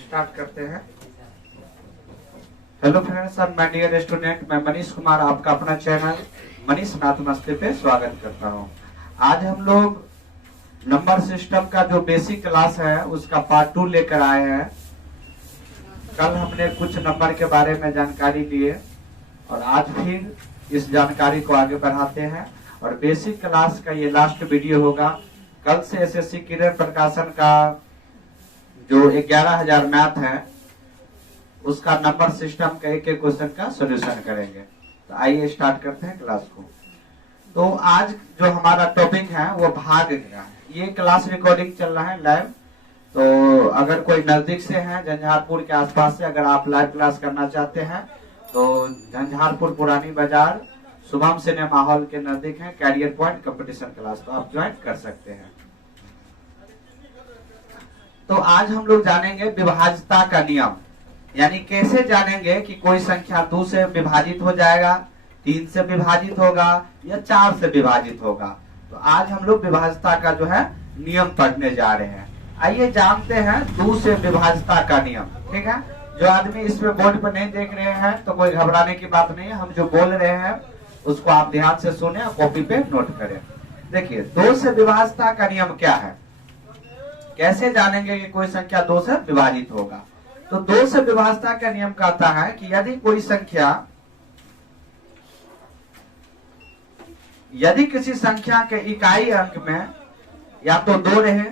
Start करते हैं। Hello friends and my dear student, मैं मनीष कुमार आपका अपना चैनल मनीष नाथ मस्ते पे स्वागत करता हूं। आज हम लोग नंबर सिस्टम का जो बेसिक क्लास है उसका पार्ट 2 लेकर आए हैं। कल हमने कुछ नंबर के बारे में जानकारी लिए और आज फिर इस जानकारी को आगे बढ़ाते हैं और बेसिक क्लास का ये लास्ट वीडियो होगा। कल से एसएससी किरण प्रकाशन का जो 11,000 मैथ है उसका नंबर सिस्टम का एक एक क्वेश्चन का सॉल्यूशन करेंगे। तो आइए स्टार्ट करते हैं क्लास को। तो आज जो हमारा टॉपिक है वो भाग का है। ये क्लास रिकॉर्डिंग चल रहा है लाइव। तो अगर कोई नजदीक से है झंझारपुर के आसपास से अगर आप लाइव क्लास करना चाहते हैं तो झंझारपुर पुरानी बाजार शुभम सिनेमा हॉल के नजदीक है कैरियर पॉइंट कंपटीशन क्लास, तो आप ज्वाइन कर सकते हैं। तो आज हम लोग जानेंगे विभाज्यता का नियम, यानी कैसे जानेंगे कि कोई संख्या 2 से विभाजित हो जाएगा, 3 से विभाजित होगा या 4 से विभाजित होगा। तो आज हम लोग विभाज्यता का जो है नियम पढ़ने जा रहे हैं। आइए जानते हैं 2 से विभाज्यता का नियम। ठीक है, जो आदमी इसमें बोर्ड पर नहीं देख रहे हैं तो कोई घबराने की बात नहीं है। हम जो बोल रहे हैं उसको आप ध्यान से सुने और कॉपी पे नोट करें। देखिए 2 से विभाज्यता का नियम क्या है, कैसे जानेंगे कि कोई संख्या 2 से विभाजित होगा। तो 2 से विभाज्यता का नियम कहता है कि यदि किसी संख्या के इकाई अंक में या तो 2 रहे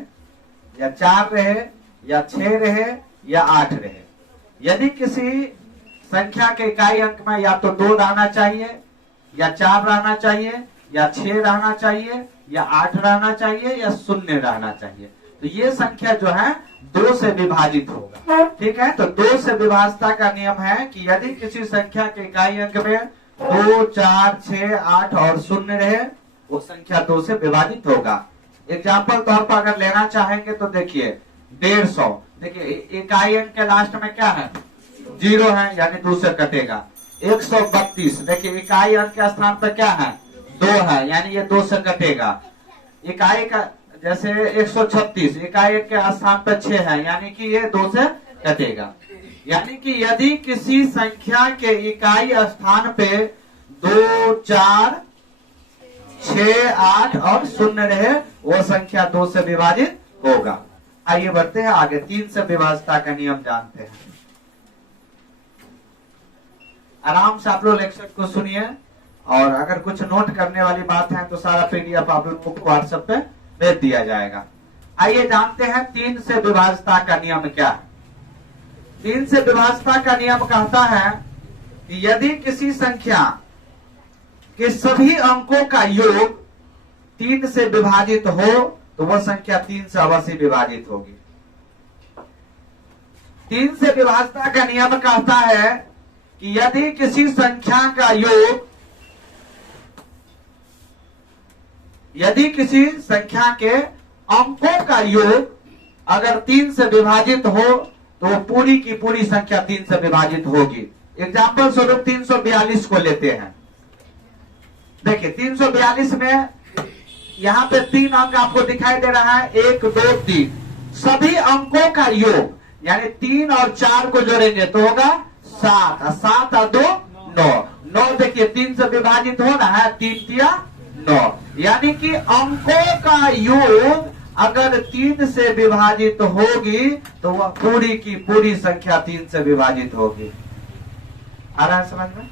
या 4 रहे या 6 रहे या 8 रहे, यदि किसी संख्या के इकाई अंक में या तो 2 रहना चाहिए या 4 रहना चाहिए या 6 रहना चाहिए या 8 रहना चाहिए या 0 रहना चाहिए, तो ये संख्या जो है 2 से विभाजित होगा। ठीक है, तो 2 से विभाज्यता का नियम है कि यदि किसी संख्या के इकाई अंक में 2, 4, 6, 8 और 0 रहे वो संख्या 2 से विभाजित होगा। एग्जाम्पल तौर पर अगर लेना चाहेंगे तो देखिए 150, देखिए इकाई अंक के लास्ट में क्या है 0 है यानी 2 से कटेगा। 132, देखिए इकाई अंक के स्थान पर क्या है 2 है यानी ये 2 से कटेगा। इकाई का जैसे 136 इकाई अंक के स्थान पर 6 है यानी कि ये 2 से कटेगा। यानी कि यदि किसी संख्या के इकाई स्थान पे 2, 4, 6, 8 और 0 रहे वो संख्या 2 से विभाजित होगा। आइए बढ़ते हैं आगे, 3 से विभाज्यता का नियम जानते हैं। आराम से आप लोग लेक्चर को सुनिए और अगर कुछ नोट करने वाली बात है तो सारा पीडीएफ आप लोग को व्हाट्सएप पे भेज दिया जाएगा। आइए जानते हैं 3 से विभाज्यता का नियम क्या है। 3 से विभाज्यता का नियम कहता है कि यदि किसी संख्या के सभी अंकों का योग 3 से विभाजित हो तो वह संख्या 3 से अवश्य विभाजित होगी। 3 से विभाज्यता का नियम कहता है कि यदि किसी संख्या का योग, यदि किसी संख्या के अंकों का योग अगर 3 से विभाजित हो तो पूरी की पूरी संख्या 3 से विभाजित होगी। एग्जाम्पल स्वरूप 342 को लेते हैं। देखिए 342 में यहाँ पे 3 अंक आपको दिखाई दे रहा है, 1, 2, 3। सभी अंकों का योग यानी 3 और 4 को जोड़ेंगे तो होगा 7, 7 और 2 9। 9 देखिए 3 से विभाजित हो रहा है, 3 तिया 9, यानी कि अंकों का योग अगर 3 से विभाजित होगी तो वह पूरी की पूरी संख्या 3 से विभाजित होगी। आ रहा है समझ में?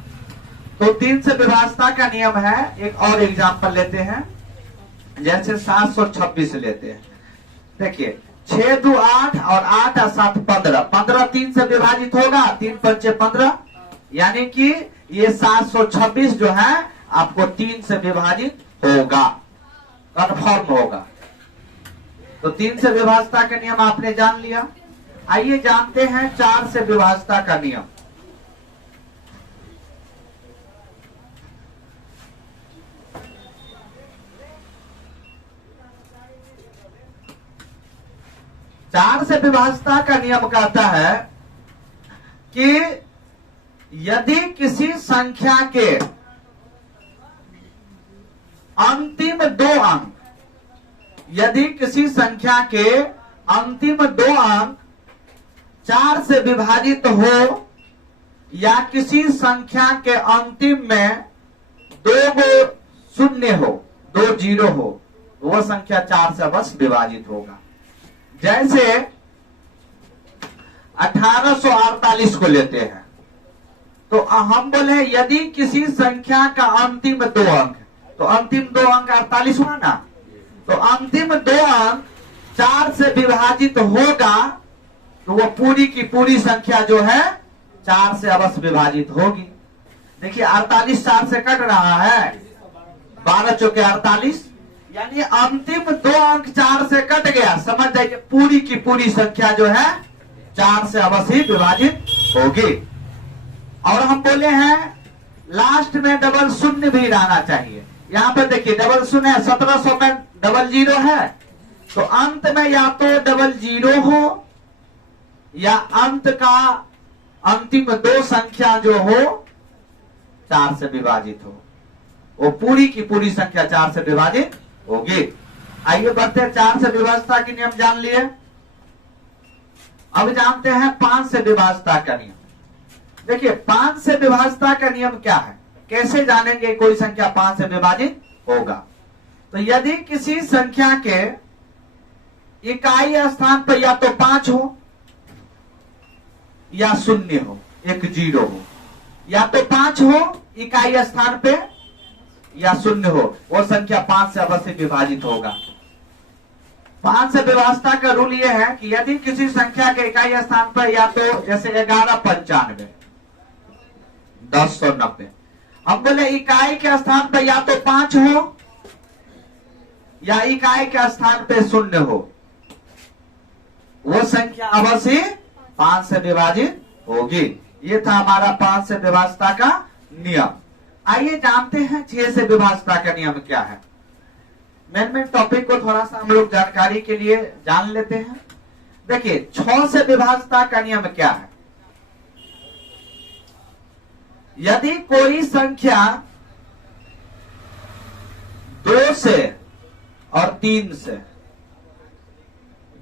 तो 3 से विभाज्यता का नियम है। एक और एग्जांपल लेते हैं, जैसे 726 लेते हैं। देखिए 6, 2, 8 और 8 और 7 15, 15 3 से विभाजित होगा, 3 पंचे 15, यानी कि ये 726 जो है आपको 3 से विभाजित होगा, कन्फर्म होगा। तो 3 से विभाज्यता का नियम आपने जान लिया। आइए जानते हैं 4 से विभाज्यता का नियम। चार से विभाज्यता का नियम कहता है कि यदि किसी संख्या के अंतिम 2 अंक यदि किसी संख्या के अंतिम दो अंक 4 से विभाजित हो या किसी संख्या के अंतिम में 2 शून्य हो, 2 जीरो हो, तो वह संख्या 4 से अवश्य विभाजित होगा। जैसे 1848 को लेते हैं, तो हम बोले यदि किसी संख्या का अंतिम 2 अंक, तो अंतिम 2 अंक 48 हुआ ना, तो अंतिम 2 अंक 4 से विभाजित होगा तो वो पूरी की पूरी संख्या जो है 4 से अवश्य विभाजित होगी। देखिए 48 4 से कट रहा है, 12 चौके 48, यानी अंतिम 2 अंक 4 से कट गया। समझ जाइए पूरी की पूरी संख्या जो है 4 से अवश्य विभाजित होगी। और हम बोले हैं लास्ट में डबल शून्य भी रहना चाहिए। यहाँ पर देखिए डबल शून्य है, 1700 में डबल जीरो है, तो अंत में या तो डबल जीरो हो या अंत का अंतिम 2 संख्या जो हो 4 से विभाजित हो, वो पूरी की पूरी संख्या 4 से विभाजित होगी। आइए बढ़ते हैं, 4 से विभाजता के नियम जान लिए। अब जानते हैं 5 से विभाजता का नियम। देखिए 5 से विभाजता का नियम क्या है, कैसे जानेंगे कोई संख्या 5 से विभाजित होगा। तो यदि किसी संख्या के इकाई स्थान पर या तो 5 हो या 0 हो, 1 जीरो हो, या तो 5 हो इकाई स्थान पे या 0 हो, वो संख्या 5 से अवश्य विभाजित होगा। 5 से विभाजता का रूल ये है कि यदि किसी संख्या के इकाई स्थान पर या तो जैसे 1195, 1090, हम बोले इकाई के स्थान पर या तो 5 हो या इकाई के स्थान पे 0 हो, वो संख्या अवश्य 5 से विभाजित होगी। ये था हमारा 5 से विभाजता का नियम। आइए जानते हैं 6 से विभाजता का नियम क्या है। मेन टॉपिक को थोड़ा सा हम लोग जानकारी के लिए जान लेते हैं। देखिए 6 से विभाजता का नियम क्या है। यदि कोई संख्या 2 से और 3 से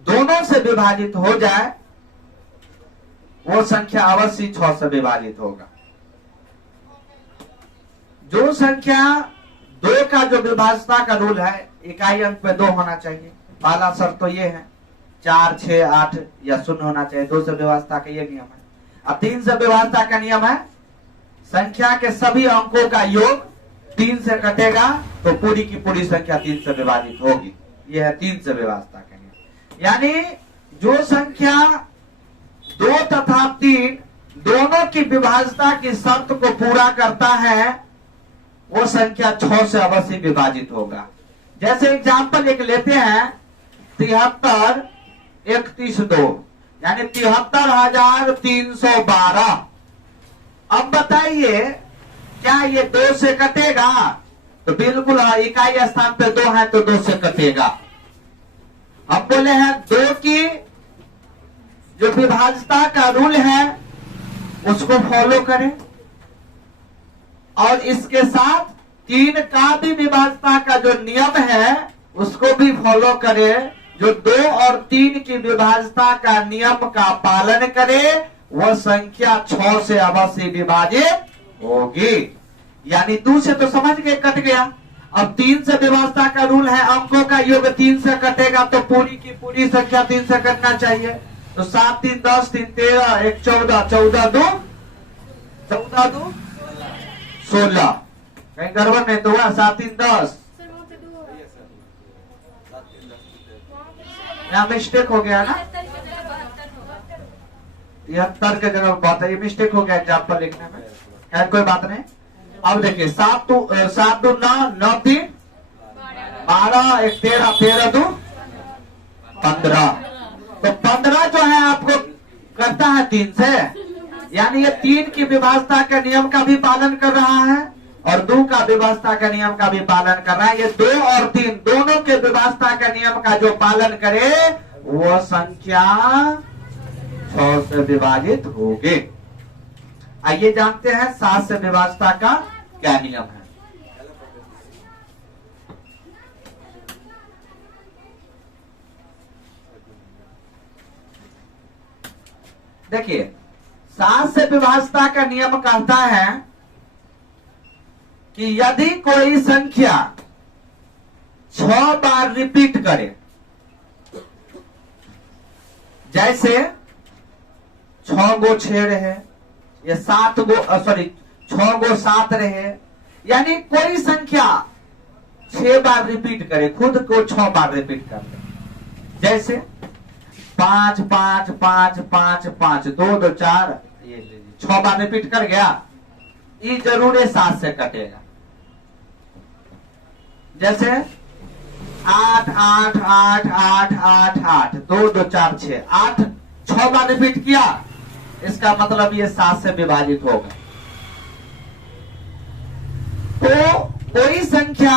दोनों से विभाजित हो जाए, वो संख्या अवश्य 6 से विभाजित होगा। जो संख्या 2 का जो विभाजता का रूल है, इकाई अंक पे 2 होना चाहिए। पहला शर्त तो ये है, 4, 6, 8 या 0 होना चाहिए। 2 से विभाजता का ये नियम है। अब 3 से विभाजता का नियम है, संख्या के सभी अंकों का योग 3 से कटेगा तो पूरी की पूरी संख्या 3 से विभाजित होगी। यह है 3 से विभाजता का नियम। यानी जो संख्या 2 तथा 3 दोनों की विभाजता की शर्त को पूरा करता है, वो संख्या 6 से अवश्य विभाजित होगा। जैसे एग्जाम्पल एक लेते हैं, 73 31 2, यानी 73,312। अब बताइए क्या ये 2 से कटेगा? तो बिल्कुल इकाई स्थान पे 2 है तो 2 से कटेगा। हम बोले हैं 2 की जो विभाजता का रूल है उसको फॉलो करें, और इसके साथ 3 का भी विभाजता का जो नियम है उसको भी फॉलो करें। जो 2 और 3 की विभाजता का नियम का पालन करे, वह संख्या 6 से अवश्य विभाजित होगी। यानी 2 से तो समझ गए कट गया। अब 3 से विभाजता का रूल है, अंकों का योग 3 से कटेगा तो पूरी की पूरी संख्या 3 से कटना चाहिए। तो 7 3 10 3 13 1 14, 14 2 16। कहीं गड़बड़ नहीं तो हुआ? 7 3 10, यहाँ मिस्टेक हो गया ना, 73 के जगह बात है, ये मिस्टेक हो गया एग्जाम्पल लिखने में। खैर कोई बात नहीं। अब देखिए 7 2 9 9 3 12 1 13 13 2 15। तो 15 जो है आपको करता है 3 से, यानी ये 3 की विभाजता के नियम का भी पालन कर रहा है और 2 का विभाजता का नियम का भी पालन कर रहा है। ये 2 और 3 दोनों के विभाजता का नियम का जो पालन करे, वो संख्या 6 से विभाजित होगी। आइए जानते हैं 7 से विभाजता का क्या नियम है। देखिए 7 से विभाज्यता का नियम कहता है कि यदि कोई संख्या 6 बार रिपीट करे, जैसे 6 गो 6 रहे या 7 गो 6 गो 7 रहे, यानी कोई संख्या 6 बार रिपीट करे, खुद को 6 बार रिपीट कर ले, जैसे 5 5 5 5 5 2 2 4, ये 6 बार रिपीट कर गया, ये जरूर 7 से कटेगा। जैसे 8 8 8 8 8 8 2 2 4 6 8 6 बार रिपीट किया, इसका मतलब ये 7 से विभाजित होगा। तो कोई संख्या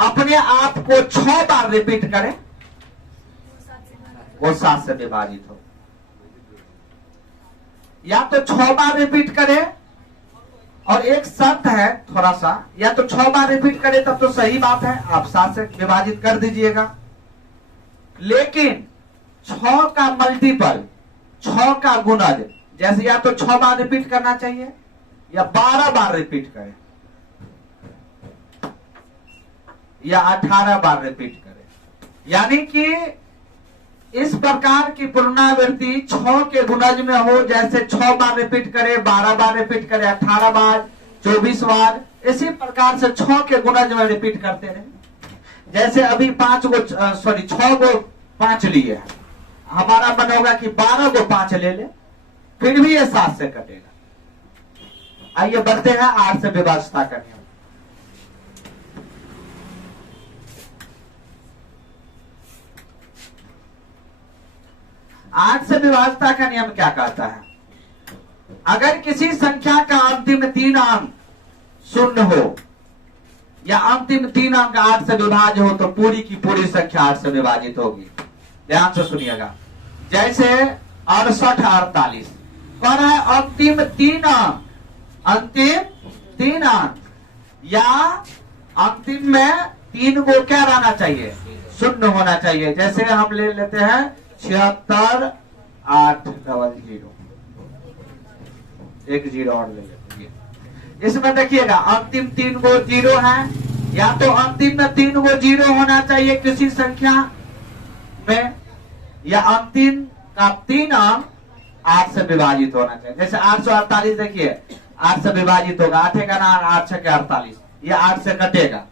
अपने आप को 6 बार रिपीट करे, वो 7 से विभाजित हो। या तो 6 बार रिपीट करे, और एक शर्त है थोड़ा सा, या तो 6 बार रिपीट करे तब तो सही बात है, आप 7 से विभाजित कर दीजिएगा। लेकिन 6 का मल्टीपल, 6 का गुणज, जैसे या तो 6 बार रिपीट करना चाहिए या 12 बार रिपीट करे या 18 बार रिपीट करे, यानी कि इस प्रकार की पुनरावृत्ति 6 के गुणज में हो, जैसे 6 बार रिपीट करे, 12 बार रिपीट करे, 18 बार, 24 बार, इसी प्रकार से 6 के गुणज में रिपीट करते रहे। जैसे अभी 6 गो 5 लिए, हमारा मन होगा कि 12 गो 5 ले ले, फिर भी ये 7 से कटेगा। आइए बढ़ते हैं 8 से विभाज्यता का नियम। 8 से विभाज्यता का नियम क्या कहता है? अगर किसी संख्या का अंतिम 3 अंक 0 हो या अंतिम 3 अंक 8 से विभाज्य हो, तो पूरी की पूरी संख्या 8 से विभाजित होगी। ध्यान से सुनिएगा। जैसे 68 48 कौन है? अंतिम 3 अंक, अंतिम 3 अंक, या अंतिम में 3 को क्या रहना चाहिए? 0 होना चाहिए। जैसे हम ले लेते हैं 76 800, एक 0 और ले लेते हैं। इसमें देखिएगा अंतिम 3 गो 0 है, या तो अंतिम में 3 गो 0 होना चाहिए किसी संख्या में, या अंतिम का 3 अंक 8 से विभाजित होना चाहिए। जैसे 848 देखिए 8 से विभाजित होगा, 8 का ना 8 6 48, ये 8 से कटेगा,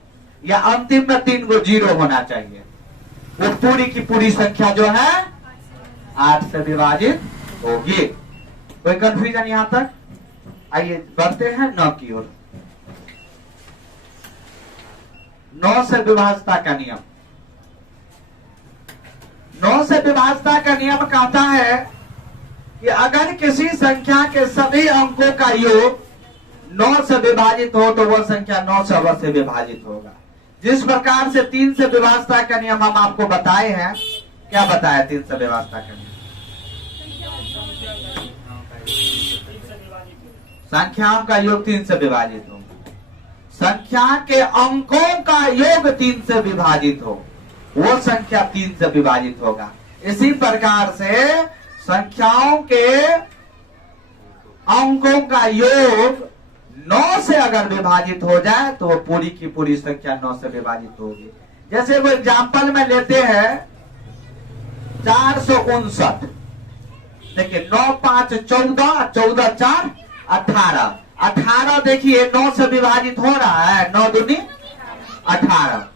या अंतिम में 3 गो 0 होना चाहिए। वो पूरी की पूरी संख्या जो है 8 से विभाजित होगी। कोई कंफ्यूजन यहां तक? आइए बढ़ते हैं 9 की ओर। 9 से विभाज्यता का नियम। 9 से विभाज्यता का नियम कहता है कि अगर किसी संख्या के सभी अंकों का योग 9 से विभाजित हो, तो वह संख्या 9 से अवश्य विभाजित होगा। जिस प्रकार से 3 से विभाज्यता का नियम हम आपको बताए हैं, क्या बताया 3 से विभाज्यता का नियम? संख्याओं का योग 3 से विभाजित हो, संख्या के अंकों का योग 3 से विभाजित हो, वो संख्या 3 से विभाजित होगा। इसी प्रकार से संख्याओं के अंकों का योग 9 से अगर विभाजित हो जाए, तो वो पूरी की पूरी संख्या 9 से विभाजित होगी। जैसे वो एग्जाम्पल में लेते हैं 459, देखिए 9 5 14, 14 4 18, 18 देखिए 9 से विभाजित हो रहा है, 9 दूनी 18।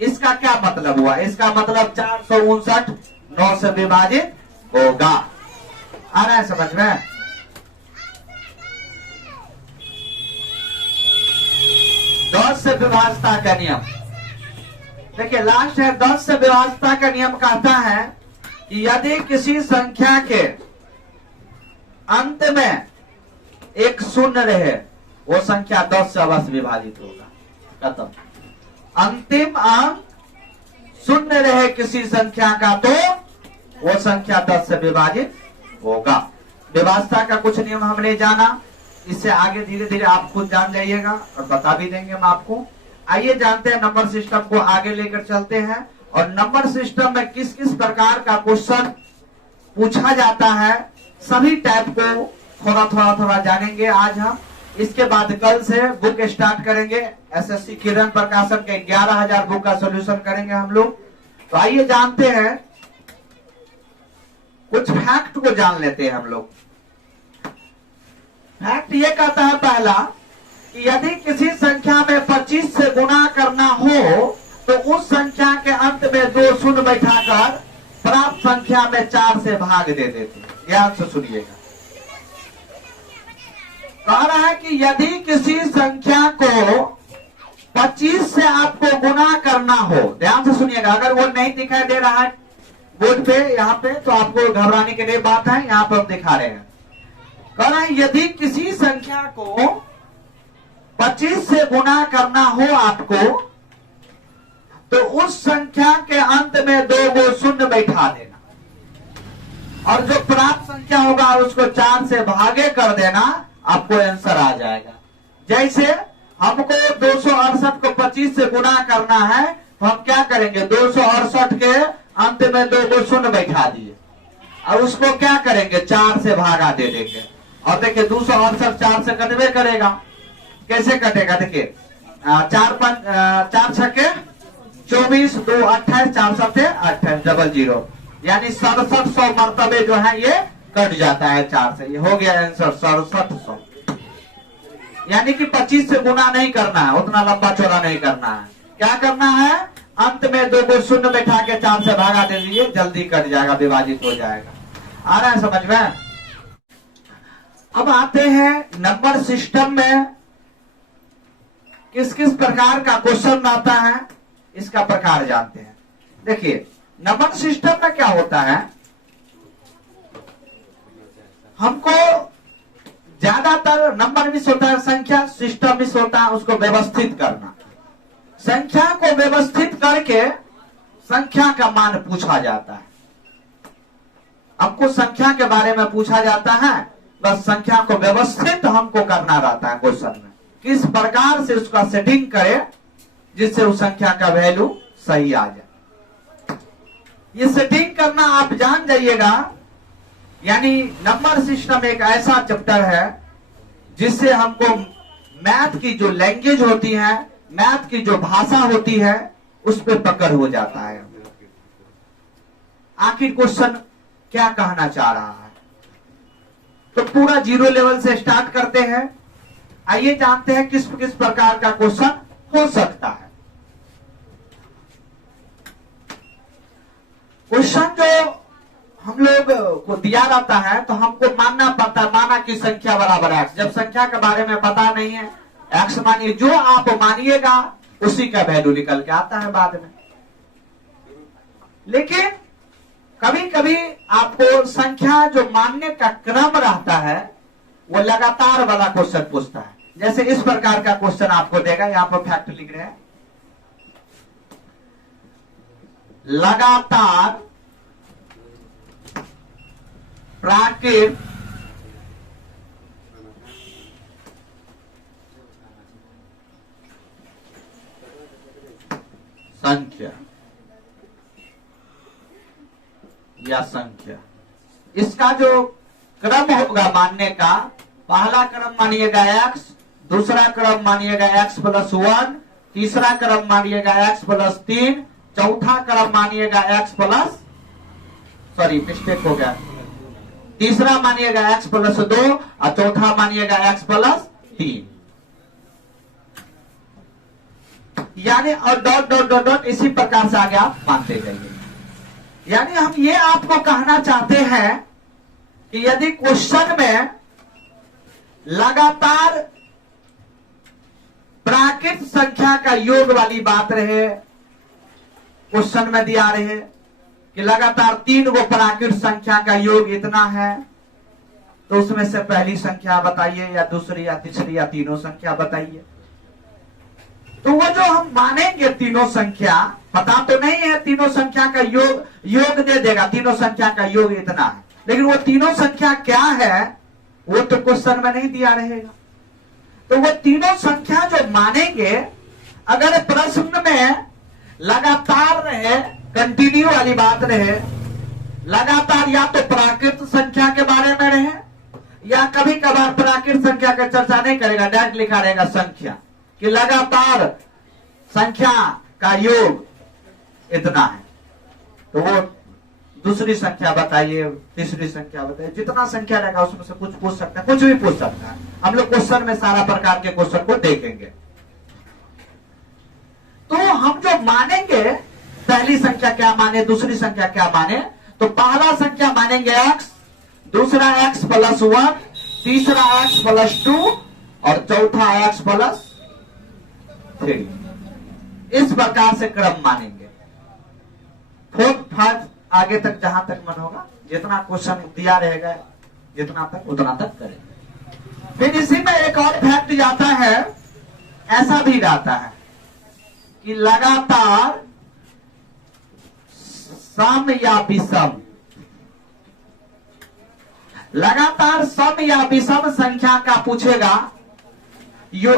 इसका क्या मतलब हुआ? इसका मतलब 459 9 से विभाजित होगा। आ रहा है समझ में? दस से विभाज्यता का नियम। देखिए लास्ट है 10 से विभाज्यता का नियम कहता है कि यदि किसी संख्या के अंत में एक 0 रहे, वो संख्या 10 से अवश्य विभाजित होगा। खत्म। अंतिम अंक 0 रहे किसी संख्या का, तो वो संख्या 10 से विभाजित होगा। विभाज्यता का कुछ नियम हमने जाना, इससे आगे धीरे धीरे आप खुद जान जाइएगा और बता भी देंगे हम आपको। आइए जानते हैं नंबर सिस्टम को आगे लेकर चलते हैं, और नंबर सिस्टम में किस किस प्रकार का क्वेश्चन पूछा जाता है सभी टाइप को थोड़ा थोड़ा जानेंगे आज हम। इसके बाद कल से बुक स्टार्ट करेंगे। एसएससी किरण प्रकाशन के 11,000 बुक का सॉल्यूशन करेंगे हम लोग। तो आइए जानते हैं, कुछ फैक्ट को जान लेते हैं हम लोग। फैक्ट ये कहता है पहला कि यदि किसी संख्या में 25 से गुणा करना हो तो उस संख्या के अंत में 2 शून्य बैठाकर प्राप्त संख्या में 4 से भाग दे देते। ध्यान से सुनिएगा। कह रहा है कि यदि किसी संख्या को 25 से आपको गुणा करना हो, ध्यान से सुनिएगा, अगर वो नहीं दिखाई दे रहा है बोर्ड पे यहाँ पे तो आपको घबराने के लिए बात है, यहाँ पर हम दिखा रहे हैं। कह रहा है यदि किसी संख्या को 25 से गुणा करना हो आपको तो उस संख्या के अंत में 2 शून्य बैठा देना और जो प्राप्त संख्या होगा उसको 4 से भागे कर देना, आपको आंसर आ जाएगा। जैसे हमको 268 को 25 से गुणा करना है तो हम क्या करेंगे, 268 के अंत में 2 शून्य बैठा दिए और उसको क्या करेंगे, 4 से भागा दे देंगे। और देखिए 268 4 से कटवे करेगा। कैसे कटेगा, देखिए 4 छक्के 24, 2 28, 4 7 28, 00, यानी 6700 मरतबे जो है ये कट जाता है 4 से। ये हो गया आंसर 6700। यानी कि 25 से गुना नहीं करना है, उतना लंबा चौड़ा नहीं करना है। क्या करना है, अंत में 2 शून्य बैठा के 4 से भागा दे दीजिए, जल्दी कट जाएगा, विभाजित हो जाएगा। आ रहा है समझ में। अब आते हैं नंबर सिस्टम में किस किस प्रकार का क्वेश्चन आता है, इसका प्रकार जानते हैं। देखिए नंबर सिस्टम में क्या होता है, हमको ज्यादातर नंबर मिस होता है, संख्या सिस्टम मिस होता है, उसको व्यवस्थित करना। संख्या को व्यवस्थित करके संख्या का मान पूछा जाता है। हमको संख्या के बारे में पूछा जाता है, बस संख्या को व्यवस्थित हमको करना रहता है क्वेश्चन में, किस प्रकार से उसका सेटिंग करे जिससे उस संख्या का वैल्यू सही आ जाए। ये सेटिंग करना आप जान जाइएगा। यानी नंबर सिस्टम एक ऐसा चैप्टर है जिससे हमको मैथ की जो लैंग्वेज होती है, मैथ की जो भाषा होती है, उस पर पकड़ हो जाता है। आखिर क्वेश्चन क्या कहना चाह रहा है, तो पूरा 0 लेवल से स्टार्ट करते हैं। आइए जानते हैं किस किस प्रकार का क्वेश्चन हो सकता है। क्वेश्चन जो हम लोग को दिया रहता है तो हमको मानना पड़ता है, माना कि संख्या बराबर x। जब संख्या के बारे में पता नहीं है, x मानिए, जो आप मानिएगा उसी का वैल्यू निकल के आता है बाद में। लेकिन कभी कभी आपको संख्या जो मानने का क्रम रहता है वो लगातार वाला क्वेश्चन पूछता है। जैसे इस प्रकार का क्वेश्चन आपको देगा, यहां पर फैक्ट लिख रहे हैं, लगातार प्राकृत संख्या या संख्या, इसका जो क्रम होगा मानने का, पहला क्रम मानिएगा x, दूसरा क्रम मानिएगा x + 1, तीसरा क्रम मानिएगा x + 3, चौथा क्रम मानिएगा x प्लस, सॉरी मिस्टेक हो गया, तीसरा मानिएगा x + 2 और चौथा मानिएगा x + 3, यानी और डॉट डॉट डॉट डॉट इसी प्रकार से आगे आप मानते जाइए। यानी हम ये आपको कहना चाहते हैं कि यदि क्वेश्चन में लगातार प्राकृत संख्या का योग वाली बात रहे, क्वेश्चन में दिया रहे कि लगातार 3 गो प्राकृत संख्या का योग इतना है, तो उसमें से पहली संख्या बताइए या दूसरी या तीसरी या तीनों संख्या बताइए। तो वो जो हम मानेंगे तीनों संख्या, पता तो नहीं है तीनों संख्या का योग दे देगा, तीनों संख्या का योग इतना है, लेकिन वो तीनों संख्या क्या है वो तो क्वेश्चन में नहीं दिया रहेगा। तो वो तीनों संख्या जो मानेंगे, अगर प्रश्न में लगातार रहे, कंटिन्यू वाली बात रहे, लगातार या तो प्राकृत संख्या के बारे में रहे, या कभी कभार प्राकृत संख्या का चर्चा नहीं करेगा, डायरेक्ट लिखा रहेगा संख्या, कि लगातार संख्या का योग इतना है, तो वो दूसरी संख्या बताइए, तीसरी संख्या बताइए, जितना संख्या रहेगा उसमें से कुछ पूछ सकता है, कुछ भी पूछ सकता है। हम लोग क्वेश्चन में सारा प्रकार के क्वेश्चन को देखेंगे। तो हम जो मानेंगे, पहली संख्या क्या माने, दूसरी संख्या क्या माने, तो पहला संख्या मानेंगे x, दूसरा x प्लस 1, तीसरा x प्लस 2 और चौथा x प्लस 3। इस प्रकार से क्रम मानेंगे। 4, 5 आगे तक जहां तक मन होगा, जितना क्वेश्चन दिया रहेगा जितना तक उतना तक करेंगे। फिर इसी में एक और फैक्ट जाता है, ऐसा भी रहता है कि लगातार सम या विषम, लगातार सम या विषम संख्या का पूछेगा, यो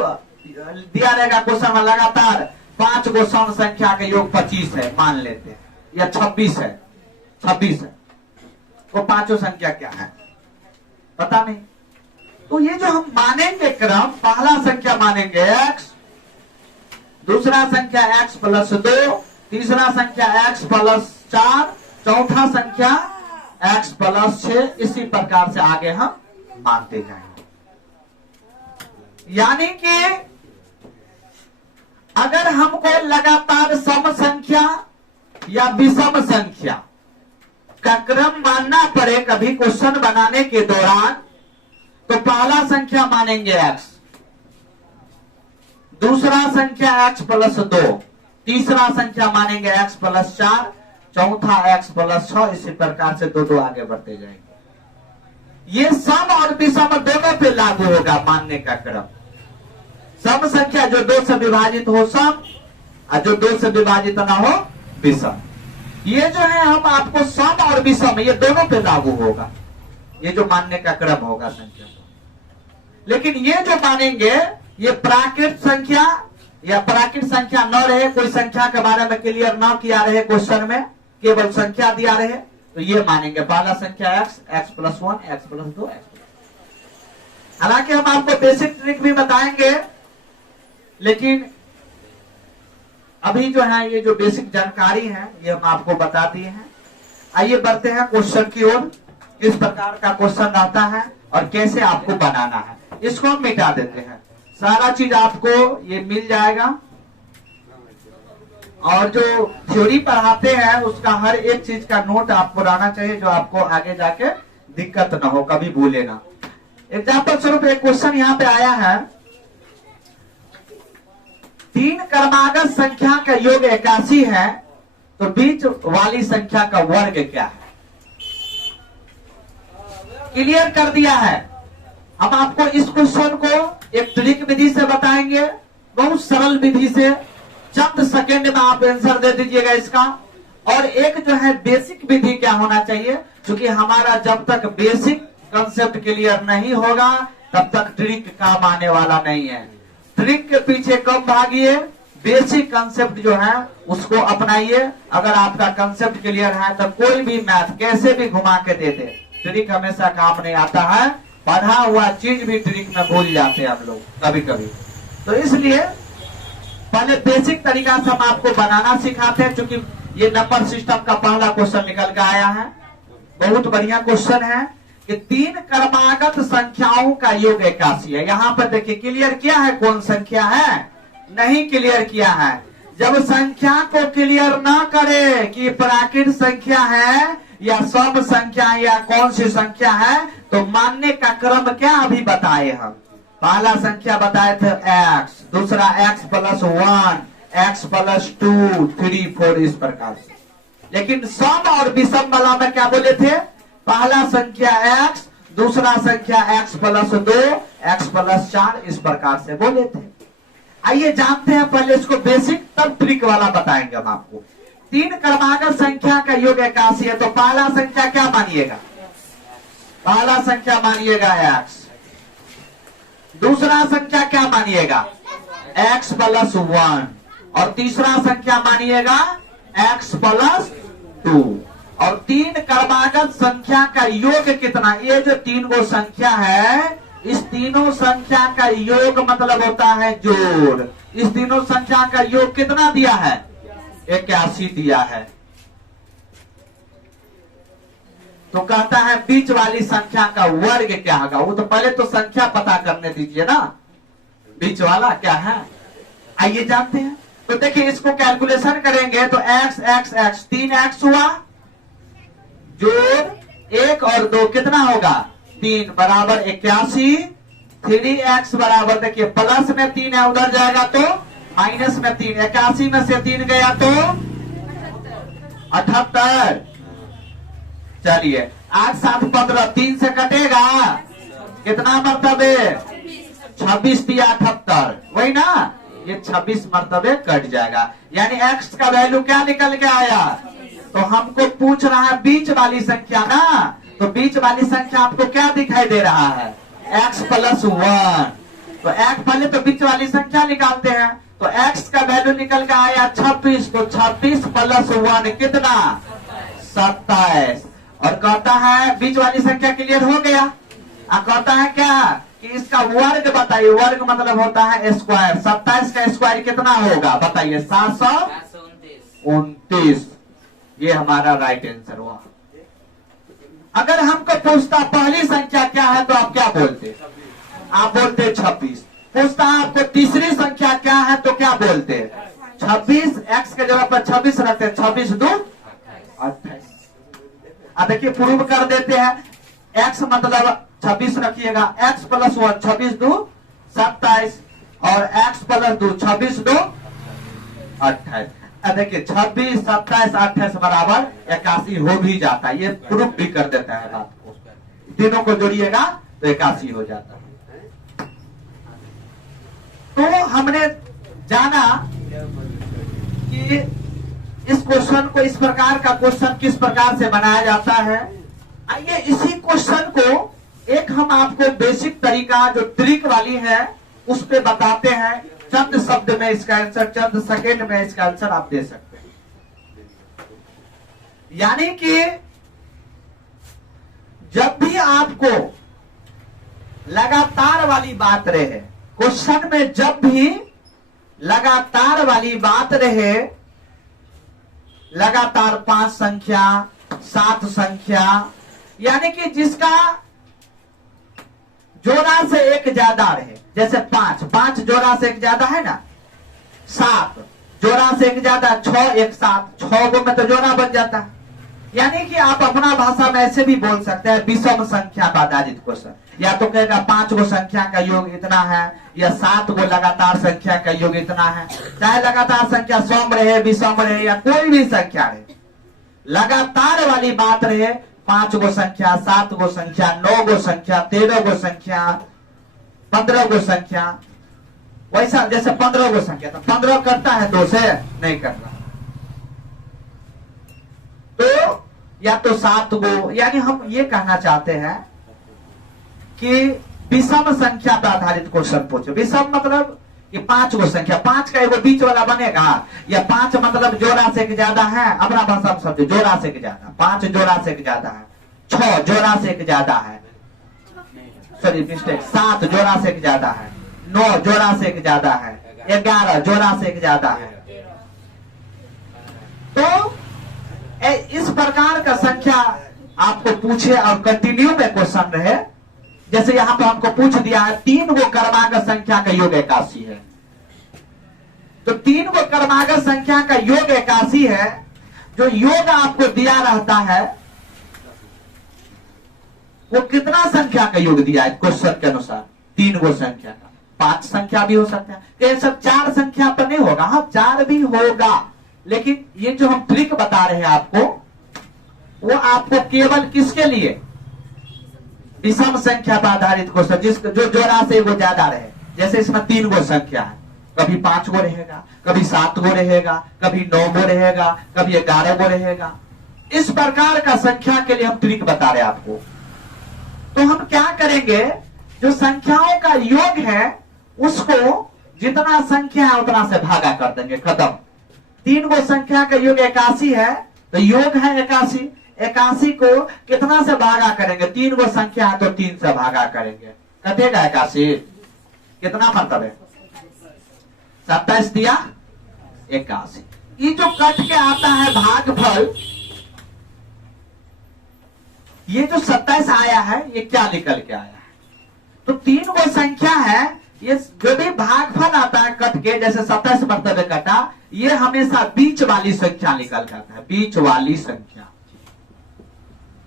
दिया रहेगा क्वेश्चन में, लगातार 5 गो सम संख्या का योग 25 है मान लेते हैं, या 26 है, 26 है, वो पांचों संख्या क्या है पता नहीं। तो ये जो हम मानेंगे क्रम, पहला संख्या मानेंगे x, दूसरा संख्या x प्लस 2, तीसरा संख्या x प्लस 4, चौथा संख्या x प्लस 6, इसी प्रकार से आगे हम मानते जाएंगे। यानी कि अगर हमको लगातार सम संख्या या विषम संख्या का क्रम मानना पड़े कभी क्वेश्चन बनाने के दौरान, तो पहला संख्या मानेंगे x, दूसरा संख्या x प्लस 2, तीसरा संख्या मानेंगे x प्लस 4, चौथा x प्लस 6, इसी प्रकार से दो आगे बढ़ते जाएंगे। ये सम और विषम दोनों पे लागू होगा मानने का क्रम। सम संख्या जो 2 से विभाजित हो सम, और जो 2 से विभाजित ना हो विषम। ये जो है हम आपको सम और विषम ये दोनों पे लागू होगा, ये जो मानने का क्रम होगा संख्या को। लेकिन ये जो मानेंगे ये प्राकृत संख्या या प्राकृत संख्या न रहे, कोई संख्या के बारे में क्लियर न किया रहे क्वेश्चन में, केवल संख्या दिया रहे, तो ये मानेंगे पहला संख्या x प्लस 1, x प्लस 2, हालांकि हम आपको बेसिक ट्रिक भी बताएंगे, लेकिन अभी जो है ये जो बेसिक जानकारी है ये हम आपको बता दिए हैं। आइए बढ़ते हैं क्वेश्चन की ओर। किस प्रकार का क्वेश्चन आता है और कैसे आपको बनाना है, इसको हम मिटा देते हैं। सारा चीज आपको ये मिल जाएगा, और जो थ्योरी पढ़ाते हैं उसका हर एक चीज का नोट आपको रहना चाहिए, जो आपको आगे जाके दिक्कत ना हो, कभी भूले ना। एग्जाम्पल स्वरूप एक क्वेश्चन यहाँ पे आया है, 3 क्रमागत संख्या का योग 81 है, तो बीच वाली संख्या का वर्ग क्या है। क्लियर कर दिया है। हम आपको इस क्वेश्चन को एक ट्रिक विधि से बताएंगे, बहुत सरल विधि से, चंद सेकेंड में आप आंसर दे दीजिएगा इसका। और एक जो है बेसिक विधि क्या होना चाहिए, क्योंकि हमारा जब तक बेसिक कंसेप्ट क्लियर नहीं होगा तब तक ट्रिक काम आने वाला नहीं है। ट्रिक के पीछे कम भागिए, बेसिक कंसेप्ट जो है उसको अपनाइए। अगर आपका कंसेप्ट क्लियर है तो कोई भी मैथ कैसे भी घुमा के दे दे, ट्रिक हमेशा काम नहीं आता है। पढ़ा हुआ चीज भी ट्रिक में भूल जाते हैं हम लोग कभी कभी। तो इसलिए पहले बेसिक तरीका से हम आपको बनाना सिखाते हैं, क्योंकि ये नंबर सिस्टम का पहला क्वेश्चन निकल के आया है। बहुत बढ़िया क्वेश्चन है कि 3 क्रमागत संख्याओं का योग 81 है। यहाँ पर देखिए क्लियर किया है कौन संख्या है, नहीं क्लियर किया है। जब संख्या को क्लियर ना करे कि प्राकृत संख्या है या सम संख्या या कौन सी संख्या है, तो मानने का क्रम क्या अभी बताए हम। पहला संख्या बताए थे x, दूसरा x प्लस 1, x प्लस 2, 3, 4, इस प्रकार से। लेकिन सम और विषम वाला में क्या बोले थे, पहला संख्या x, दूसरा संख्या x प्लस 2, x प्लस 4, इस प्रकार से बोले थे। आइए जानते हैं पहले इसको बेसिक, तब ट्रिक वाला बताएंगे हम आपको। 3 क्रमागत संख्या का योग 81 है, तो पहला संख्या क्या मानिएगा, पहला संख्या मानिएगा x, दूसरा संख्या क्या मानिएगा x प्लस 1, और तीसरा संख्या मानिएगा x प्लस 2, और तीन क्रमागत संख्या का योग कितना। ये जो तीन गो संख्या है, इस तीनों संख्या का योग मतलब होता है जोड़। इस तीनों संख्या का योग कितना दिया है? 81 दिया है। तो कहता है बीच वाली संख्या का वर्ग क्या होगा। वो तो पहले तो संख्या पता करने दीजिए ना, बीच वाला क्या है, आइए जानते हैं। तो देखिए इसको कैलकुलेशन करेंगे तो x x x 3x हुआ, जोड़ 1 और 2 कितना होगा 3 बराबर 81। 3x बराबर देखिए प्लस में 3 है, उधर जाएगा तो माइनस में 3, 81 में से 3 गया तो 78। चलिए 8 7 15, 3 से कटेगा कितना मरतबे 26 दिया 78, वही ना, ये 26 मरतबे कट जाएगा। यानी x का वैल्यू क्या निकल के आया। तो हमको पूछ रहा है बीच वाली संख्या ना, तो बीच वाली संख्या आपको क्या दिखाई दे रहा है x + 1। तो x पहले तो बीच वाली संख्या निकालते हैं, तो x का वैल्यू निकल के आया 26। तो 26 + 1 कितना 27। और कहता है बीच वाली संख्या क्लियर हो गया। कहता है क्या कि इसका वर्ग बताइए। वर्ग मतलब होता है स्क्वायर। 27 का स्क्वायर कितना होगा बताइए 729। ये हमारा राइट आंसर हुआ। अगर हमको पूछता पहली संख्या क्या है तो आप क्या बोलते? आप बोलते 26। पूछता आपको तीसरी संख्या क्या है तो क्या बोलते? 26। x के जगह पर 26 रखते हैं, 26 2 28। देखिए प्रूव कर देते हैं। x मतलब 26 रखिएगा, x + 1 26 2 27 और x + 2 26 2 28। देखिए 26 27 28 बराबर 81 हो भी जाता है। ये प्रूफ भी कर देता है बात को। तीनों को जोड़िएगा तो 81 हो जाता है। तो हमने जाना कि इस क्वेश्चन को, इस प्रकार का क्वेश्चन किस प्रकार से बनाया जाता है। आइए इसी क्वेश्चन को एक हम आपको बेसिक तरीका जो ट्रिक वाली है उस पे बताते हैं। चंद शब्द में इसका आंसर, चंद सेकेंड में इसका आंसर आप दे सकते हैं। यानी कि जब भी आपको लगातार वाली बात रहे, क्वेश्चन में जब भी लगातार वाली बात रहे, लगातार 5 संख्या 7 संख्या, यानी कि जिसका जोड़ा से एक ज्यादा रहे, जैसे 5 जोड़ा से एक ज्यादा है ना, 7 जोड़ा से एक ज्यादा, 6 एक 7, 6 गो में तो जोड़ा बन जाता है। यानी कि आप अपना भाषा में ऐसे भी बोल सकते हैं विषम संख्या पर आधारित क्वेश्चन। या तो कहेगा 5 गो संख्या का योग इतना है, या 7 गो लगातार संख्या का योग इतना है। चाहे लगातार संख्या सम रहे, विषम रहे या कोई भी संख्या रहे, लगातार वाली बात रहे, 5 गो संख्या 7 गो संख्या 9 गो संख्या 13 गो संख्या 15 गो संख्या, वैसा जैसे 15 गो संख्या, तो 15 करता है 2 से नहीं करता, तो या तो 7 गो। यानी हम ये कहना चाहते हैं कि विषम संख्या पर आधारित क्वेश्चन पूछो। विषम मतलब कि 5 गो संख्या, 5 का एगो बीच वाला बनेगा, या 5 मतलब जोड़ा से एक ज्यादा है, अपना भाषा में समझो, जोड़ा से एक ज्यादा, 5 जोड़ा से एक ज्यादा है, 6 जोड़ा से एक ज्यादा है, सॉरी मिस्टेक, 7 जोड़ा से एक ज्यादा है, 9 जोड़ा से एक ज्यादा है, 11 जोड़ा से एक ज्यादा है। तो इस प्रकार का संख्या आपको पूछे और कंटिन्यू में क्वेश्चन रहे। जैसे यहां पर हमको पूछ दिया है 3 गो क्रमागत संख्या का योग 81 है, तो 3 गो क्रमागत संख्या का योग 81 है। जो योग आपको दिया रहता है वो कितना संख्या का योग दिया है क्वेश्चन के अनुसार? 3 गो संख्या का। 5 संख्या भी हो सकता है, ये सब 4 संख्या पर नहीं होगा। हाँ 4 भी होगा, लेकिन ये जो हम ट्रिक बता रहे हैं आपको, वो आपको केवल किसके लिए? विषम संख्या पर आधारित क्वेश्चन, जिसको जो जोड़ा से वो ज्यादा रहे। जैसे इसमें 3 गो संख्या है, कभी 5 गो रहेगा, कभी 7 गो रहेगा, कभी 9 गो रहेगा, कभी 11 गो रहेगा। इस प्रकार का संख्या के लिए हम ट्रिक बता रहे हैं आपको। तो हम क्या करेंगे, जो संख्याओं का योग है उसको जितना संख्या है उतना से भागा कर देंगे, खत्म। 3 गो संख्या का योग 81 है, तो योग है 81, 81 को कितना से भागा करेंगे? 3 गो संख्या है तो 3 से भागा करेंगे, कटेगा 81। कितना मतलब है? 27 दिया 81। ये जो कट के आता है भागफल, ये जो 27 आया है ये क्या निकल के आया है? तो 3 गो संख्या है, ये जो भी भागफल आता है कट के, जैसे 27 मरतबे कटा, ये हमेशा बीच वाली संख्या निकल जाता है। बीच वाली संख्या,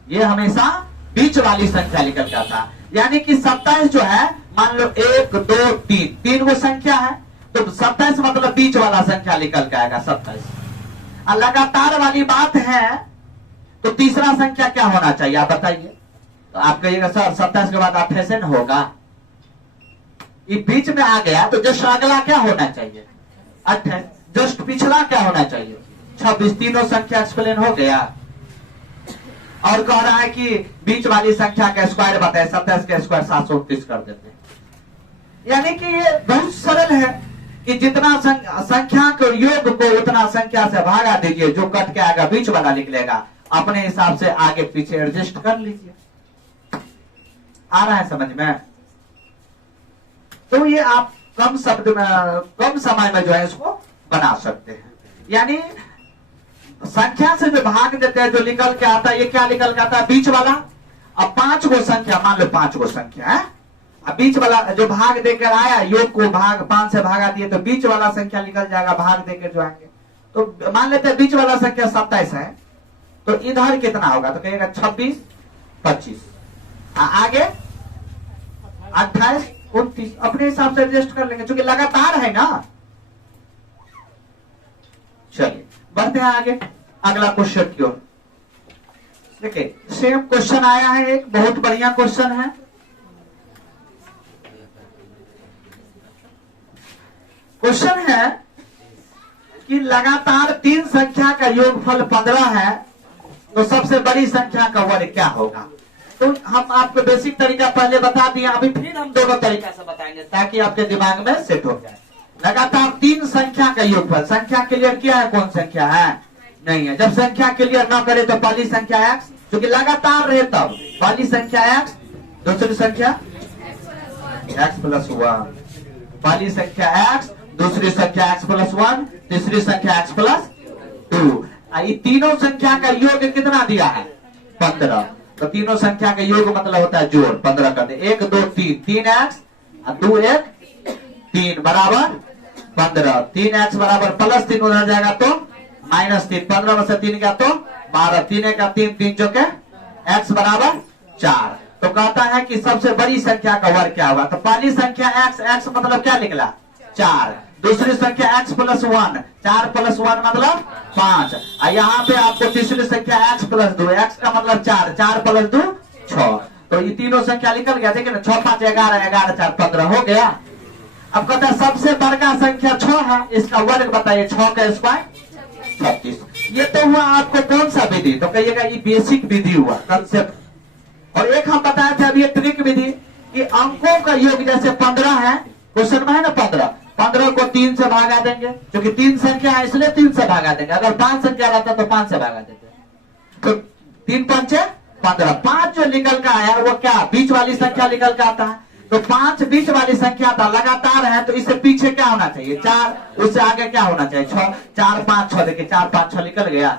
ये हमेशा बीच वाली संख्या निकल जाता है। यानी कि 27 जो है, मान लो 1 2 3, 3 गो संख्या है, तो 27 मतलब बीच वाला संख्या निकल के आएगा 27। और लगातार वाली बात है, तो तीसरा संख्या क्या होना चाहिए आप बताइए? तो आप कहिएगा सर 27 के बाद 28 होगा, ये बीच में आ गया, तो जस्ट अगला क्या होना चाहिए? 28। जस्ट पिछला क्या होना चाहिए? 26। तीनों संख्या एक्सप्लेन हो गया। और कह रहा है कि बीच वाली संख्या का स्क्वायर बताए, 27 का स्क्वायर 729 कर देते हैं। यानी कि ये बहुत सरल है कि जितना संख्या के योग को उतना संख्या से भागा दीजिए, जो कट के आएगा बीच वाला निकलेगा, अपने हिसाब से आगे पीछे एडजस्ट कर लीजिए। आ रहा है समझ में? तो ये आप कम शब्द में, कम समय में जो है इसको बना सकते हैं। यानी संख्या से जो भाग देते हैं, जो निकल के आता है, ये क्या निकल के आता है? बीच वाला। अब 5 गो संख्या, मान लो 5 गो संख्या है, अब बीच वाला जो भाग देकर आया, योग को भाग 5 से भागा दिए, तो बीच वाला संख्या निकल जाएगा भाग देकर जो आएंगे। तो मान लेते हैं बीच वाला संख्या 27 है, तो इधर कितना होगा? तो कहेगा 26 25, आगे 28 29, अपने हिसाब से एडजस्ट कर लेंगे, क्योंकि लगातार है ना। चलिए बढ़ते हैं आगे, अगला क्वेश्चन की ओर। देखिए सेम क्वेश्चन आया है, एक बहुत बढ़िया क्वेश्चन है। क्वेश्चन है कि लगातार 3 संख्या का योगफल 15 है, तो सबसे बड़ी संख्या का वर्ग क्या होगा? तो हम आपको बेसिक तरीका पहले बता दिए, अभी फिर हम दोनों तरीका से बताएंगे ताकि आपके दिमाग में सेट हो जाए। लगातार 3 संख्या का योगफल, संख्या क्लियर किया है? कौन संख्या है? नहीं है। जब संख्या क्लियर ना करे तो पहली संख्या x, क्योंकि लगातार रहे तब पहली संख्या x, दूसरी संख्या x प्लस 1, पहली संख्या x, दूसरी संख्या x प्लस 1, तीसरी संख्या x प्लस 2। ये तीनों संख्या का योग कितना दिया है? 15। तो तीनों संख्या का योग मतलब होता है जोड़, 15 कर दे। 1 2 3, 3x 2 1 3 बराबर 15। 3x बराबर प्लस 3 उधर जाएगा तो -3, 15 में से 3 गया तो 12, 3 का 3, 3 जो के x बराबर 4। तो कहता है कि सबसे बड़ी संख्या का वर्ग क्या होगा? तो पहली संख्या x मतलब क्या निकला? 4। दूसरी संख्या x प्लस 1, 4 प्लस 1 मतलब 5। यहाँ पे आपको तीसरी संख्या x प्लस 2, x का मतलब 4, 4 प्लस 2 6। तो ये तीनों संख्या निकल गया, देखिए ना, 6 5 11, 11 4 15 हो गया। अब कहता है सबसे बड़ा संख्या 6 है, इसका वर्ग बताइए। 6 का स्क्वायर 36। ये तो हुआ आपको कौन सा विधि? तो कहिएगा ये बेसिक विधि हुआ, कंसेप्ट। और एक हम बताए थे अभी ये ट्रिक विधि कि अंकों का योग जैसे 15 है, क्वेश्चन में है ना 15 को 3 से भागा देंगे, क्योंकि 3 संख्या है इसलिए 3 से भागा देंगे। अगर 5 संख्या रहता तो 5 से भागा देते। तो 3 5 15, 5 जो निकल का आया वो क्या? बीच वाली संख्या निकल का आता है। तो 5 बीच वाली संख्या था, लगातार है, तो इससे पीछे क्या होना चाहिए? 4, उससे आगे क्या होना चाहिए? 6, 4 5 6, देखिए 4 5 6 निकल गया।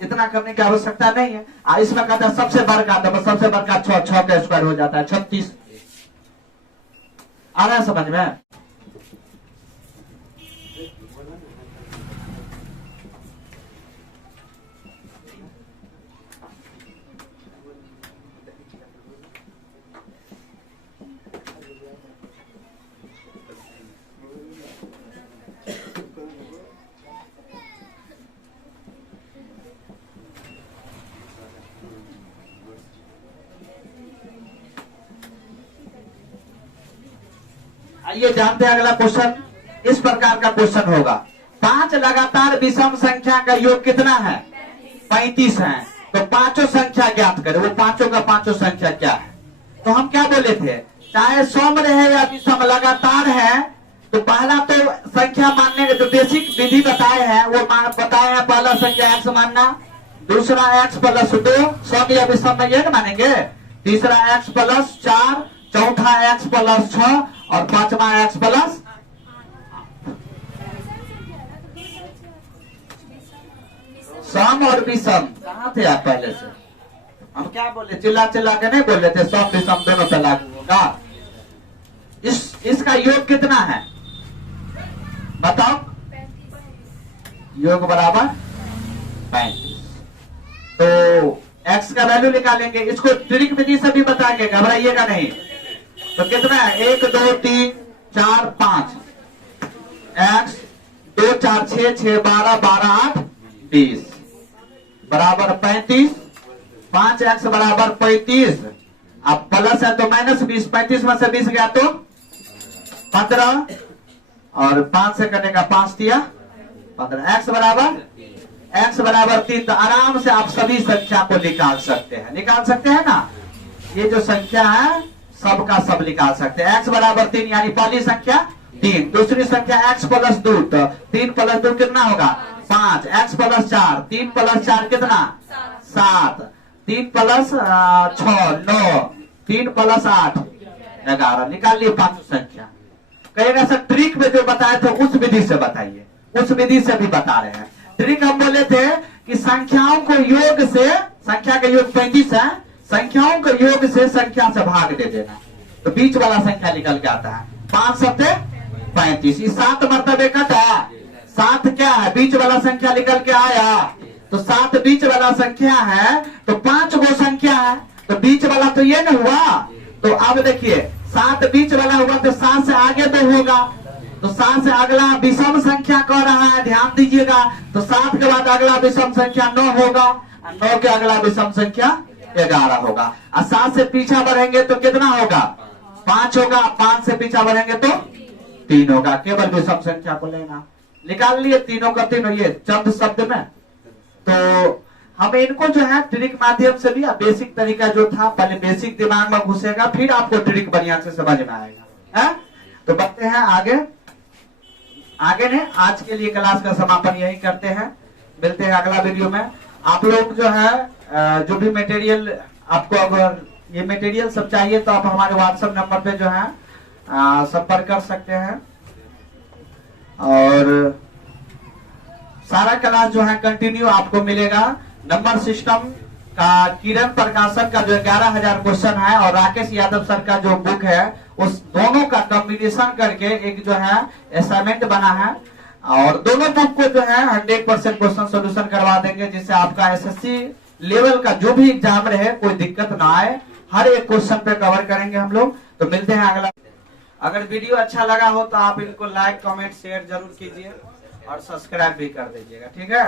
इतना करने की आवश्यकता नहीं है। इसमें कहता है सबसे बड़का, तो सबसे बड़का 6, 6 का स्क्वायर हो जाता है 36। आ रहा है समझ में? आइए जानते हैं अगला क्वेश्चन। इस प्रकार का क्वेश्चन होगा, 5 लगातार विषम संख्या का योग कितना है? 35 है। तो पांचों संख्या ज्ञात करें। वो पांचों का पांचों संख्या क्या है? तो हम क्या बोले थे, चाहे सम रहे या विषम लगातार है, तो पहला तो संख्या मानने के जो बेसिक विधि बताए हैं वो बताए हैं। पहला संख्या x मानना, दूसरा x प्लस 2 सम या विषम में एक मानेंगे, तीसरा x प्लस 4, चौथा x प्लस 6 और पांचवा x प्लस, सम और विषम कहाँ थे आप पहले से? हम क्या बोले, चिल्ला चिल्ला के नहीं बोल रहे थे सम विषम दोनों पे लागू होगा। इसका योग कितना है बताओ? योग बराबर 35। तो x का वैल्यू निकालेंगे, इसको ट्रिक विधि से भी बताएंगे, घबराइएगा नहीं। तो कितना है, 1 2 3 4 5, x 2 4 6 6 12 12 8 20 बराबर 35। 5x बराबर 35। अब प्लस है तो माइनस 20, 35 में से 20 गया तो 15 और 5 से कटेगा 5 दिया 15। x बराबर 3। तो आराम से आप सभी संख्या को निकाल सकते हैं, निकाल सकते हैं ना। ये जो संख्या है सबका सब निकाल सकते हैं। x बराबर 3 यानी पहली संख्या 3, दूसरी संख्या x प्लस 2, तो 3 प्लस 2 कितना होगा 5, x प्लस 4, 3 प्लस 4 कितना 7, 3 प्लस 6 9, 3 प्लस 8 11। निकाल लिए पांचों संख्या। कहेगा सर ट्रिक में जो बताए थे उस विधि से बताइए, उस विधि से भी बता रहे हैं। ट्रिक हम बोले थे कि संख्याओं को योग से, संख्या का योग 35 है, संख्याओं को योग से संख्या से भाग दे देना तो बीच वाला संख्या निकल के आता है। 5 सत्ते 35, 7 मरतबे कटा, 7 क्या है बीच वाला संख्या निकल के आया, तो 7 बीच वाला संख्या है, तो 5 गो संख्या है, तो बीच वाला तो ये न हुआ। तो अब देखिए 7 बीच वाला हुआ तो 7 से आगे 2 होगा, तो 7 से अगला विषम संख्या कह रहा है, ध्यान दीजिएगा। तो 7 के बाद अगला विषम संख्या 9 होगा, 9 के अगला विषम संख्या 11 होगा। और 7 से पीछा बढ़ेंगे तो कितना होगा 5 होगा, 5 से पीछा बढ़ेंगे तो 3 होगा। केवल विषम संख्या को लेना, निकाल लिए तीनों का तीनों ये चंद शब्द में। तो हम इनको जो है ट्रिक माध्यम से भी, बेसिक तरीका जो था पहले बेसिक दिमाग में घुसेगा, फिर आपको ट्रिक बढ़िया से समझ में आएगा है? तो बढ़ते हैं आगे। आगे ने आज के लिए क्लास का समापन यही करते हैं, मिलते हैं अगला वीडियो में। आप लोग जो है जो भी मटेरियल आपको, अगर ये मटेरियल सब चाहिए तो आप हमारे व्हाट्सएप नंबर पे जो है संपर्क कर सकते हैं। और सारा क्लास जो है कंटिन्यू आपको मिलेगा। नंबर सिस्टम का किरण प्रकाशन का जो 11,000 क्वेश्चन है और राकेश यादव सर का जो बुक है, उस दोनों का कॉम्बिनेशन करके एक जो है असाइनमेंट बना है, और दोनों बुक को जो है 100% क्वेश्चन सोल्यूशन करवा देंगे, जिससे आपका एसएससी लेवल का जो भी एग्जाम रहे कोई दिक्कत ना आए। हर एक क्वेश्चन पे कवर करेंगे हम लोग। तो मिलते हैं अगला। अगर वीडियो अच्छा लगा हो तो आप इनको लाइक कमेंट शेयर जरूर कीजिए और सब्सक्राइब भी कर दीजिएगा, ठीक है।